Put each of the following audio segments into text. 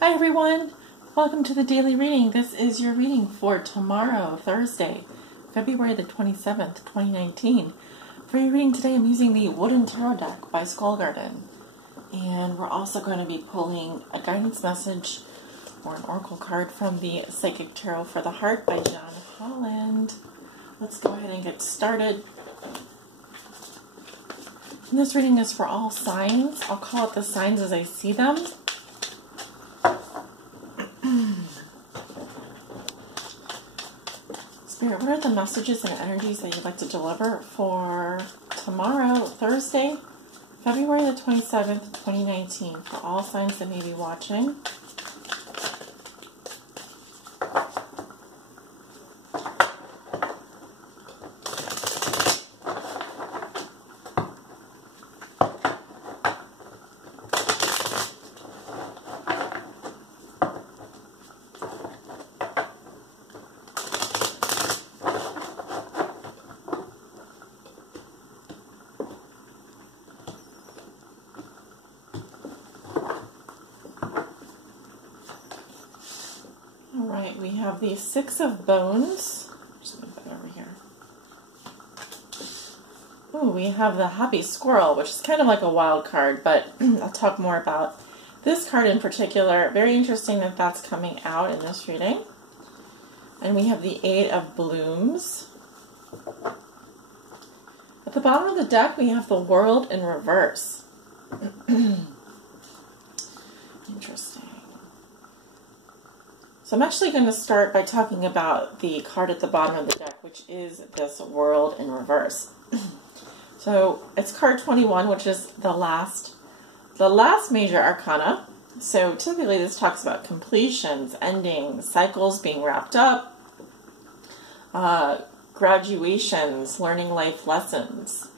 Hi everyone, welcome to the daily reading. This is your reading for tomorrow, Thursday, February the 27th, 2019. For your reading today, I'm using the Wooden Tarot deck by Skull Garden. And we're also going to be pulling a guidance message or an oracle card from the Psychic Tarot for the Heart by John Holland. Let's go ahead and get started. And this reading is for all signs. I'll call it the signs as I see them. Spirit, what are the messages and energies that you'd like to deliver for tomorrow, Thursday, February the 27th, 2019, for all signs that may be watching? Alright, we have the Six of Bones. Just move that over here. Oh, we have the Happy Squirrel, which is kind of like a wild card, but I'll talk more about this card in particular. Very interesting that that's coming out in this reading. And we have the Eight of Blooms. At the bottom of the deck, we have the World in reverse. Interesting. So I'm actually going to start by talking about the card at the bottom of the deck, which is this World in reverse. So it's card 21, which is the last major arcana. So typically this talks about completions, endings, cycles being wrapped up, graduations, learning life lessons,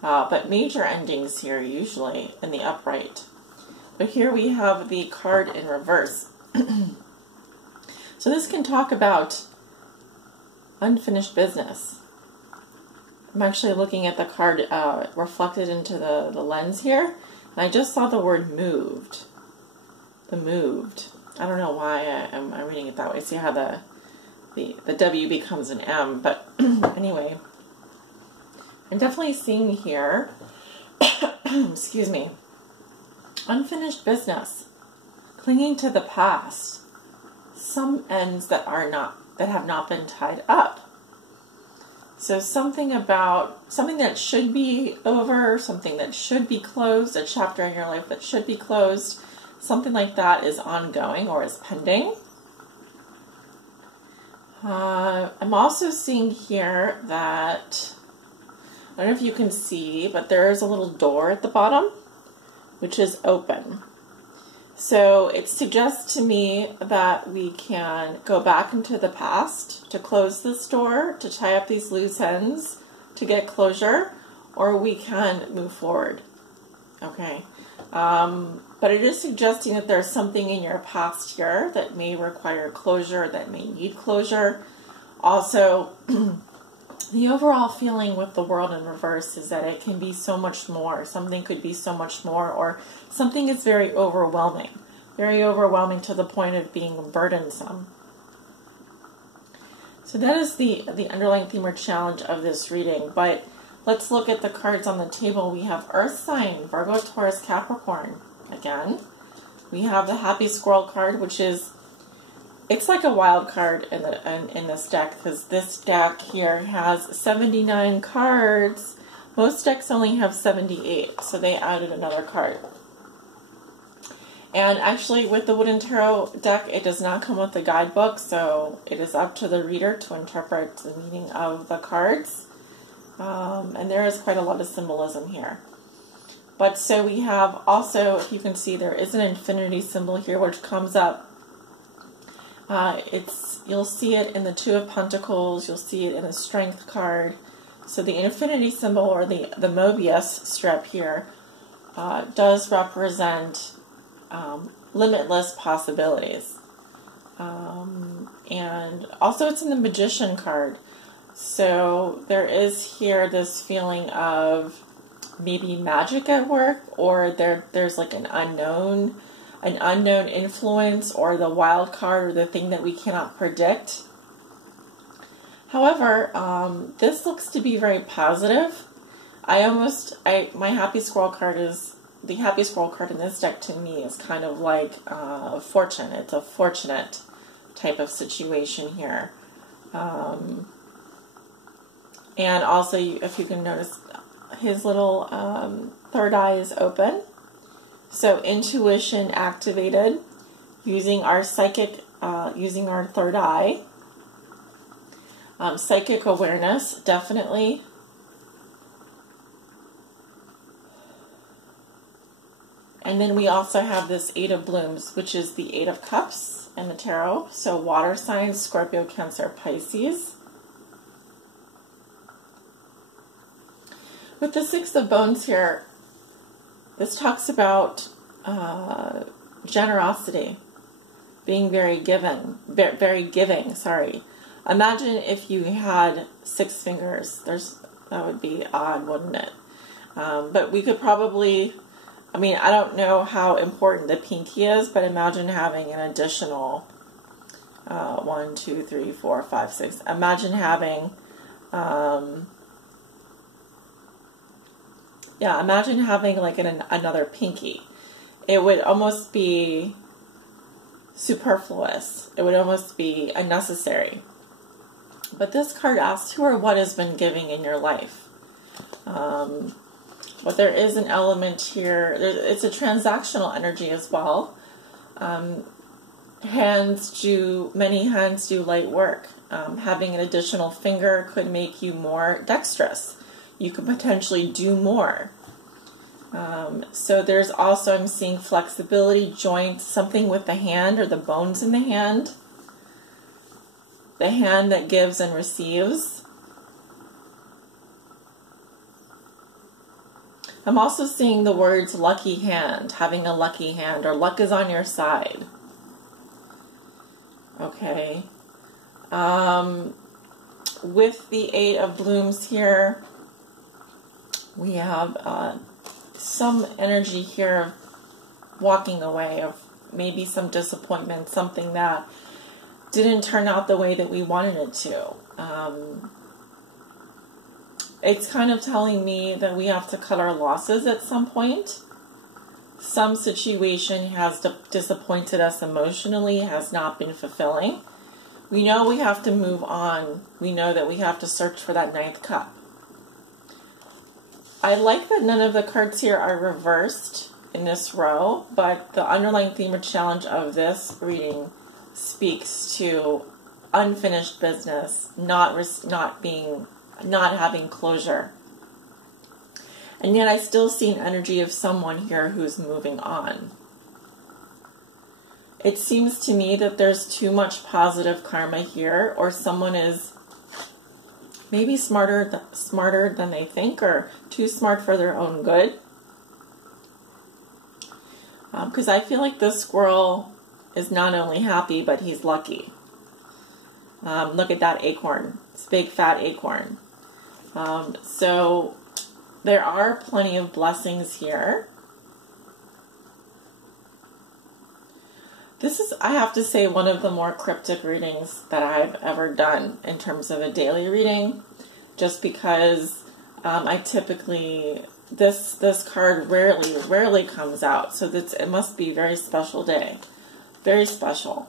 but major endings here usually in the upright. But here we have the card in reverse. So this can talk about unfinished business. I'm actually looking at the card reflected into the lens here, and I just saw the word moved. The moved. I don't know why I'm reading it that way. See how the W becomes an M, but anyway. I'm definitely seeing here, excuse me, unfinished business, clinging to the past. Some ends that have not been tied up. So something that should be over, something that should be closed, a chapter in your life that should be closed, something like that is ongoing or is pending. I'm also seeing here that, I don't know if you can see, but there is a little door at the bottom, which is open. So it suggests to me that we can go back into the past to close this door, to tie up these loose ends, to get closure, or we can move forward. Okay. But it is suggesting that there's something in your past here that may require closure, that may need closure. Also, the overall feeling with the World in reverse is that it can be so much more. Something could be so much more, or something is very overwhelming to the point of being burdensome. So that is the underlying theme or challenge of this reading. But let's look at the cards on the table. We have Earth sign, Virgo, Taurus, Capricorn. Again, we have the Happy Squirrel card, which is, it's like a wild card in this deck, because this deck here has 79 cards. Most decks only have 78, so they added another card. And actually, with the Wooden Tarot deck, it does not come with the guidebook, so it is up to the reader to interpret the meaning of the cards. And there is quite a lot of symbolism here. But so we have also, if you can see, there is an infinity symbol here, which comes up. You'll see it in the Two of Pentacles. You'll see it in the Strength card. So the infinity symbol, or the Mobius strip here, does represent limitless possibilities. And also it's in the Magician card. So there is here this feeling of maybe magic at work, or there's like an unknown an unknown influence or the wild card or the thing that we cannot predict. However, this looks to be very positive. My happy squirrel card is, the happy squirrel card in this deck to me is kind of like fortune. It's a fortunate type of situation here. And also, if you can notice, his little third eye is open. So intuition activated, using our psychic, using our third eye. Psychic awareness, definitely. And then we also have this Eight of Blooms, which is the Eight of Cups in the tarot. So water signs, Scorpio, Cancer, Pisces. With the Six of Bones here, this talks about generosity, being very giving, sorry. Imagine if you had 6 fingers. That would be odd, wouldn't it? But we could probably, I mean, I don't know how important the pinky is, but imagine having an additional 1, 2, 3, 4, 5, 6. Imagine having, imagine having like another pinky. It would almost be superfluous. It would almost be unnecessary. But this card asks, who or what has been giving in your life? But there is an element here. It's a transactional energy as well. Many hands do light work. Having an additional finger could make you more dexterous. You could potentially do more. So there's also, I'm seeing flexibility, joints, something with the hand or the bones in the hand. The hand that gives and receives. I'm also seeing the words lucky hand, having a lucky hand, or luck is on your side. Okay. With the Eight of Blooms here, we have some energy here of walking away, of maybe some disappointment, something that didn't turn out the way that we wanted it to. It's kind of telling me that we have to cut our losses at some point. Some situation has disappointed us emotionally, has not been fulfilling. We know we have to move on. We know that we have to search for that 9th cup. I like that none of the cards here are reversed in this row, but the underlying theme or challenge of this reading speaks to unfinished business, not having closure. And yet I still see an energy of someone here who's moving on. It seems to me that there's too much positive karma here, or someone is maybe smarter than they think, or too smart for their own good. Because I feel like this squirrel is not only happy, but he's lucky. Look at that acorn. It's a big fat acorn. So there are plenty of blessings here. This is, I have to say, one of the more cryptic readings that I've ever done in terms of a daily reading, just because I typically, this card rarely comes out, so it must be a very special day. Very special.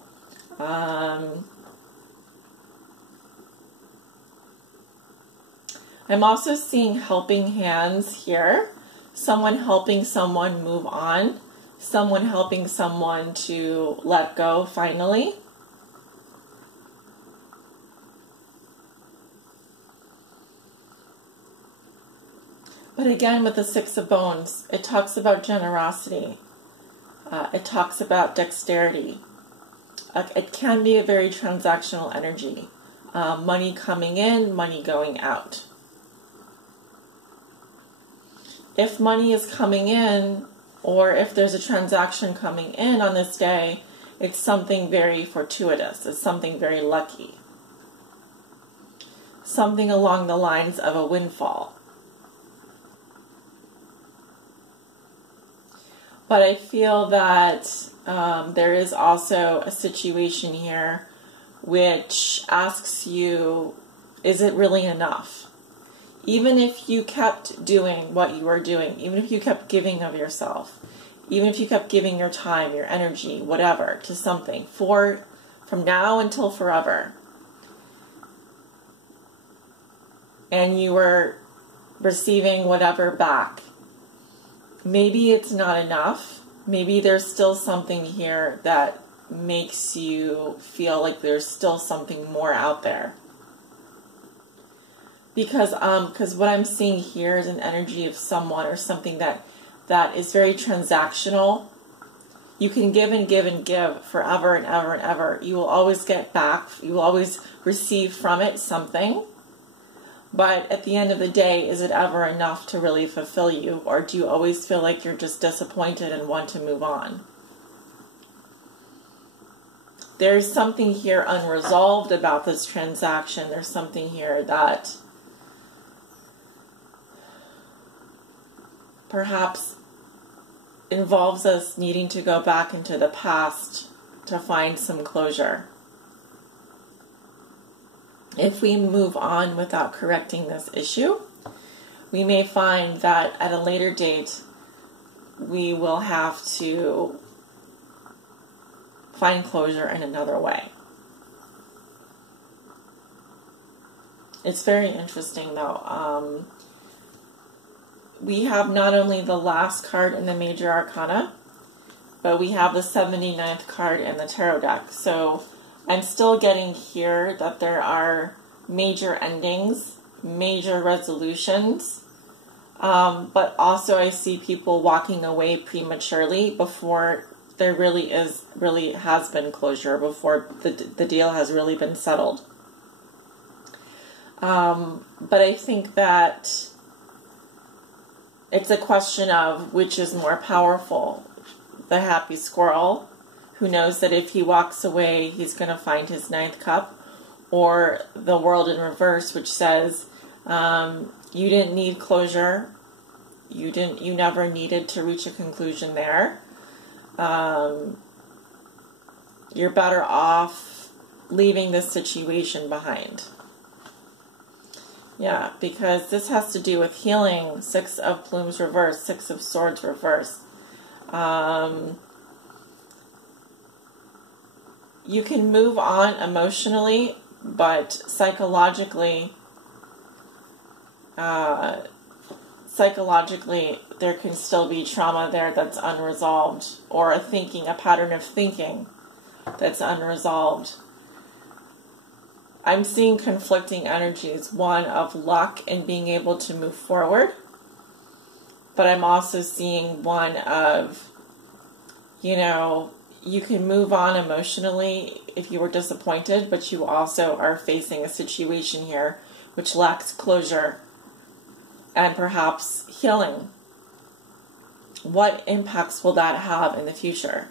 I'm also seeing helping hands here. Someone helping someone move on. Someone helping someone to let go finally. But again, with the Six of Bones, it talks about generosity. It talks about dexterity. It can be a very transactional energy. Money coming in, money going out. If money is coming in, or if there's a transaction coming in on this day, it's something very fortuitous. It's something very lucky. Something along the lines of a windfall. But I feel that there is also a situation here which asks you, is it really enough? Even if you kept doing what you were doing, even if you kept giving of yourself, even if you kept giving your time, your energy, whatever, to something from now until forever, and you were receiving whatever back, maybe it's not enough. Maybe there's still something here that makes you feel like there's still something more out there. Because what I'm seeing here is an energy of someone or something that is very transactional. You can give and give and give forever and ever and ever. You will always get back. You will always receive from it something. But at the end of the day, is it ever enough to really fulfill you? Or do you always feel like you're just disappointed and want to move on? There's something here unresolved about this transaction. There's something here that perhaps involves us needing to go back into the past to find some closure. If we move on without correcting this issue, we may find that at a later date, we will have to find closure in another way. It's very interesting, though. We have not only the last card in the Major Arcana, but we have the 79th card in the Tarot deck. So I'm still getting here that there are major endings, major resolutions, but also I see people walking away prematurely before there really has been closure, before the deal has really been settled. But I think that it's a question of which is more powerful. The happy squirrel, who knows that if he walks away, he's going to find his 9th cup, or the world in reverse, which says, you didn't need closure. You never needed to reach a conclusion there. You're better off leaving this situation behind. Yeah, because this has to do with healing. 6 of Plumes reverse, 6 of Swords reverse. You can move on emotionally, but psychologically, there can still be trauma there that's unresolved, or a pattern of thinking that's unresolved. I'm seeing conflicting energies, one of luck and being able to move forward, but I'm also seeing one of, you can move on emotionally if you were disappointed, but you also are facing a situation here which lacks closure and perhaps healing. What impacts will that have in the future?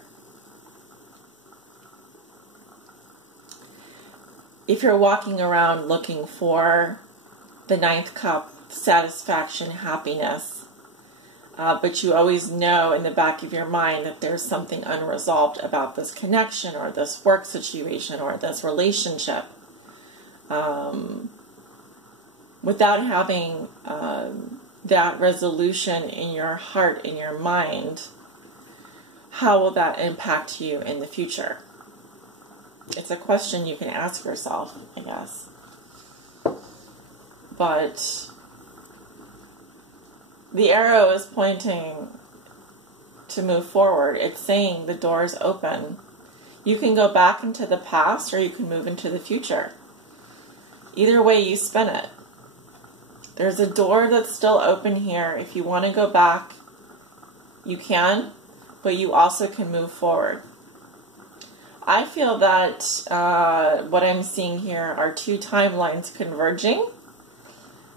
If you're walking around looking for the 9th cup, satisfaction, happiness, but you always know in the back of your mind that there's something unresolved about this connection or this work situation or this relationship, without having that resolution in your heart, in your mind, how will that impact you in the future? It's a question you can ask yourself, I guess. But the arrow is pointing to move forward. It's saying the door's open. You can go back into the past or you can move into the future. Either way you spin it. There's a door that's still open here. If you want to go back, you can, but you also can move forward. I feel that what I'm seeing here are 2 timelines converging,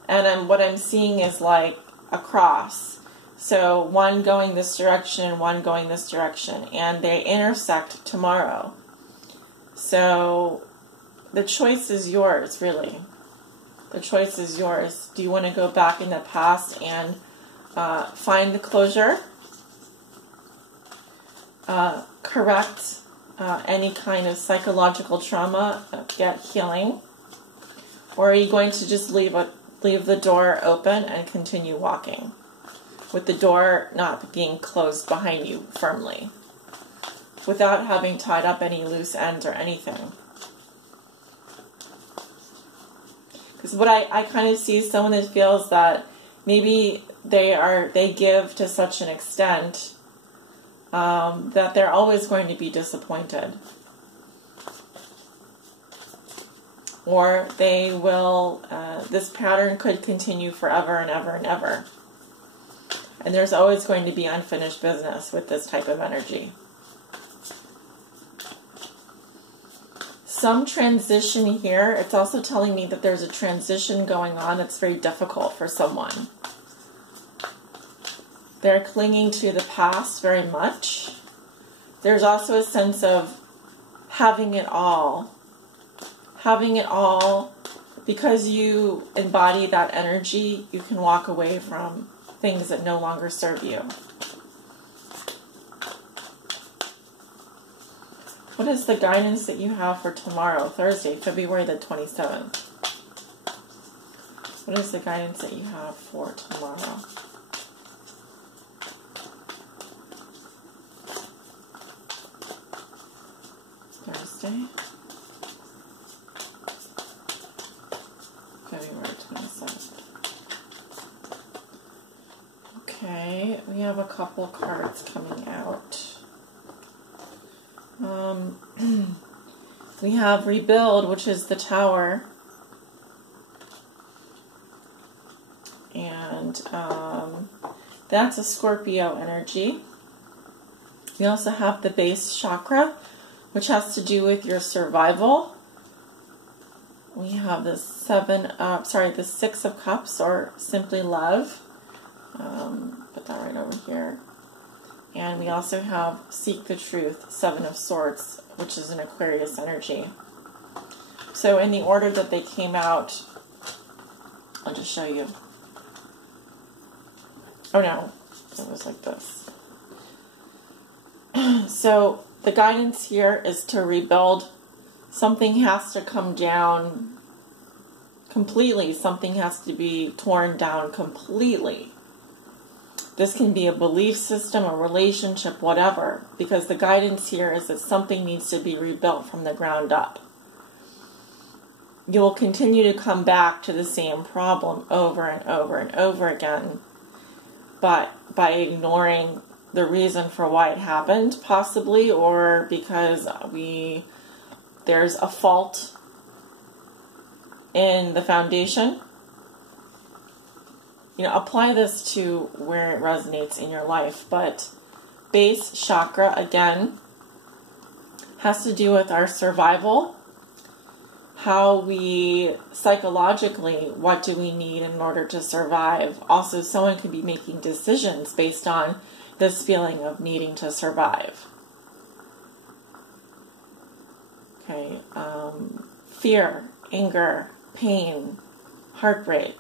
and what I'm seeing is like a cross. So one going this direction, one going this direction, and they intersect tomorrow. So the choice is yours, really. The choice is yours. Do you want to go back in the past and find the closure? correct any kind of psychological trauma, get healing? Or are you going to just leave the door open and continue walking, with the door not being closed behind you firmly, without having tied up any loose ends or anything? Because what I kind of see is someone that feels that maybe they give to such an extent that they're always going to be disappointed. Or they will, this pattern could continue forever and ever and ever. And there's always going to be unfinished business with this type of energy. Some transition here. It's also telling me that there's a transition going on that's very difficult for someone. They're clinging to the past very much. There's also a sense of having it all. Having it all, because you embody that energy, you can walk away from things that no longer serve you. What is the guidance that you have for tomorrow, Thursday, February the 27th? What is the guidance that you have for tomorrow? Thursday, February 27th. Okay, we have a couple cards coming out. We have Rebuild, which is the Tower. And that's a Scorpio energy. We also have the base chakra, which has to do with your survival. We have the the Six of Cups, or simply love. Put that right over here. And we also have Seek the Truth, Seven of Swords, which is an Aquarius energy. So in the order that they came out, I'll just show you. Oh no, it was like this. So the guidance here is to rebuild. Something has to come down completely. Something has to be torn down completely. This can be a belief system, a relationship, whatever, because the guidance here is that something needs to be rebuilt from the ground up. You'll continue to come back to the same problem over and over and over again, but by ignoring the reason for why it happened, possibly, or because there's a fault in the foundation. You know, apply this to where it resonates in your life. But base chakra, again, has to do with our survival. How we, psychologically, what do we need in order to survive? Also, someone could be making decisions based on this feeling of needing to survive. Okay, fear, anger, pain, heartbreak.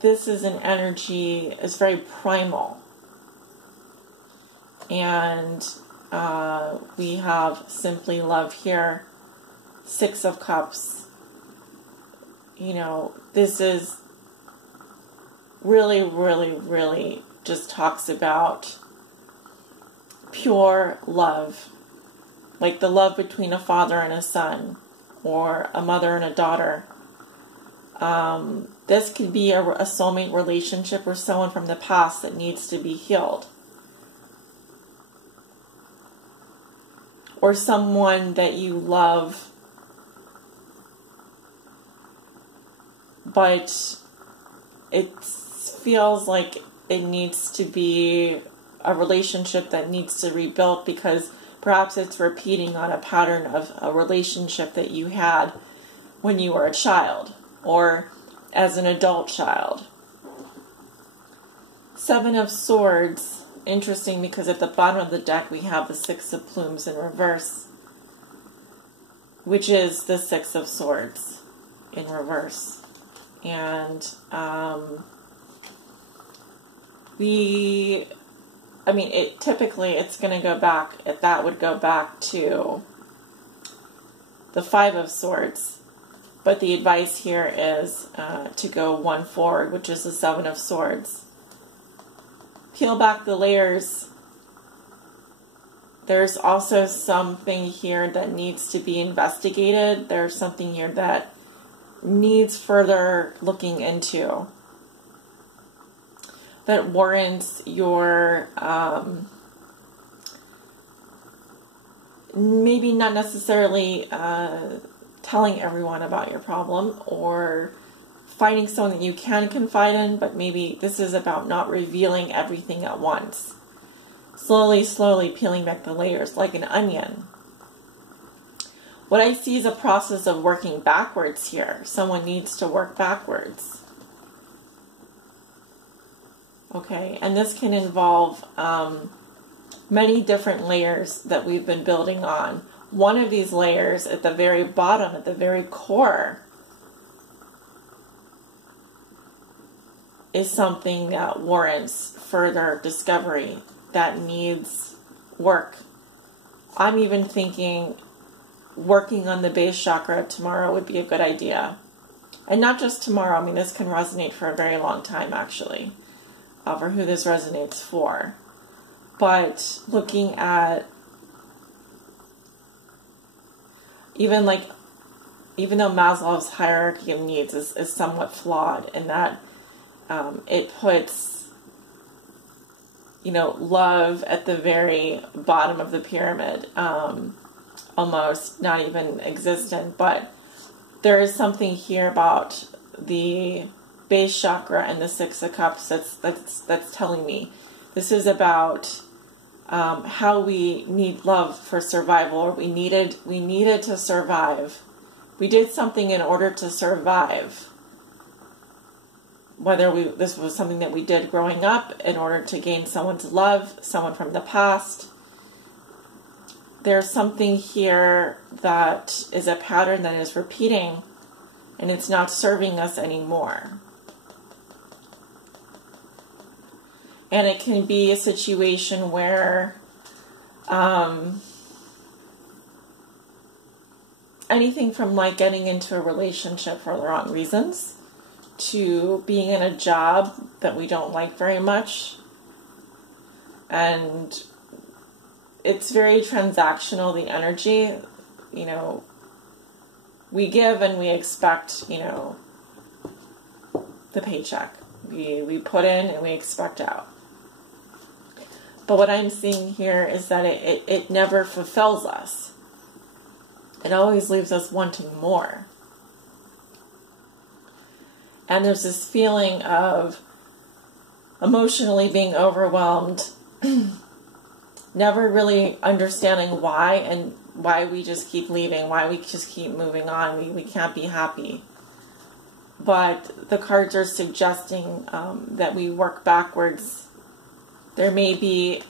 This is an energy, it's very primal. And we have simply love here, Six of Cups. You know, this is really, really, really just talks about pure love. Like the love between a father and a son, or a mother and a daughter. This could be a soulmate relationship or someone from the past that needs to be healed. Or someone that you love, but it feels like it needs to be a relationship that needs to rebuild, because perhaps it's repeating on a pattern of a relationship that you had when you were a child, or as an adult child. Seven of Swords, interesting because at the bottom of the deck we have the Six of Plumes in reverse, which is the Six of Swords in reverse. And we I mean, typically it's going to go back, that would go back to the Five of Swords. But the advice here is to go one forward, which is the Seven of Swords. Peel back the layers. There's also something here that needs to be investigated. There's something here that needs further looking into, that warrants your maybe not necessarily telling everyone about your problem, or finding someone that you can confide in, but maybe this is about not revealing everything at once. Slowly peeling back the layers like an onion. What I see is a process of working backwards here. Someone needs to work backwards. Okay, and this can involve many different layers that we've been building on. One of these layers at the very bottom, at the very core, is something that warrants further discovery, that needs work. I'm even thinking working on the base chakra tomorrow would be a good idea. And not just tomorrow, I mean, this can resonate for a very long time, actually, for who this resonates for. But looking at, even though Maslow's hierarchy of needs is somewhat flawed in that it puts, love at the very bottom of the pyramid, almost not even existent, but there is something here about the base chakra and the Six of Cups that's telling me this is about how we need love for survival, or we needed to survive. We did something in order to survive. Whether this was something that we did growing up in order to gain someone's love, someone from the past. There's something here that is a pattern that is repeating, and it's not serving us anymore. And it can be a situation where anything from getting into a relationship for the wrong reasons, to being in a job that we don't like very much. And it's very transactional, the energy. We give and we expect, the paycheck. We put in and we expect out. But what I'm seeing here is that it never fulfills us. It always leaves us wanting more. And there's this feeling of emotionally being overwhelmed, never really understanding why, and why we just keep leaving, why we just keep moving on. We can't be happy. But the cards are suggesting that we work backwards. There may be,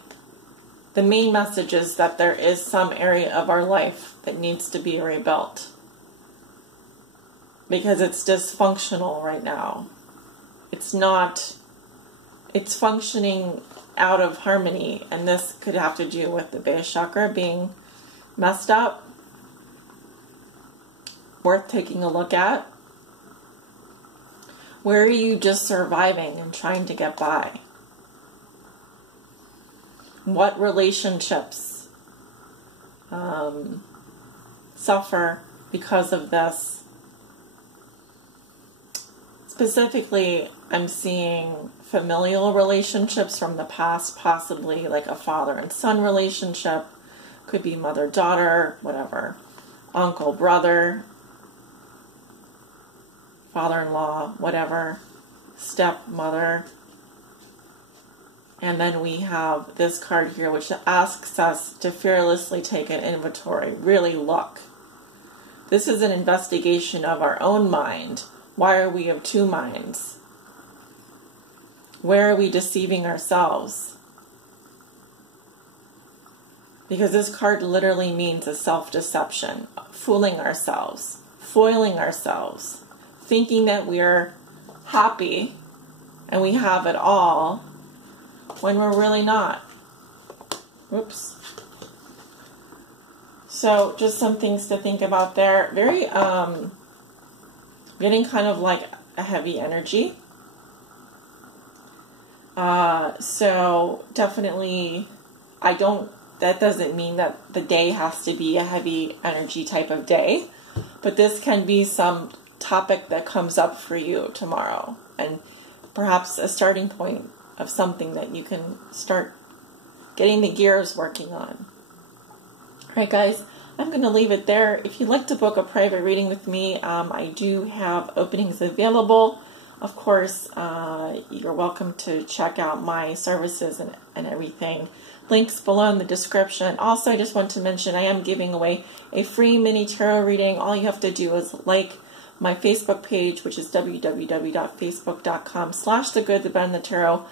the main message is that there is some area of our life that needs to be rebuilt, because it's dysfunctional right now. It's functioning out of harmony, and this could have to do with the base chakra being messed up. Worth taking a look at. Where are you just surviving and trying to get by? What relationships suffer because of this? Specifically, I'm seeing familial relationships from the past, possibly like a father and son relationship. Could be mother-daughter, whatever. Uncle, brother, father-in-law, whatever. Stepmother. And then we have this card here, which asks us to fearlessly take an inventory. Really look. This is an investigation of our own mind. Why are we of two minds? Where are we deceiving ourselves? Because this card literally means a self-deception, fooling ourselves, foiling ourselves, thinking that we're happy and we have it all when we're really not. Oops. So just some things to think about there. Very, getting kind of like a heavy energy. So definitely, that doesn't mean that the day has to be a heavy energy type of day, but this can be some topic that comes up for you tomorrow, and perhaps a starting point of something that you can start getting the gears working on. Alright guys, I'm going to leave it there. If you'd like to book a private reading with me, I do have openings available. Of course, you're welcome to check out my services and everything. Links below in the description. Also, I just want to mention I am giving away a free mini tarot reading. All you have to do is like my Facebook page, which is www.facebook.com/thegood, the bad, and the tarot.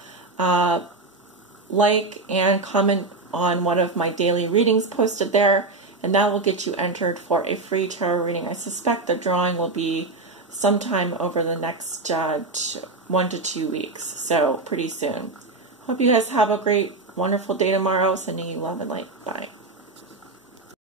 Like and comment on one of my daily readings posted there, and that will get you entered for a free tarot reading. I suspect the drawing will be sometime over the next 1 to 2 weeks, so pretty soon. Hope you guys have a great, wonderful day tomorrow. Sending you love and light. Bye.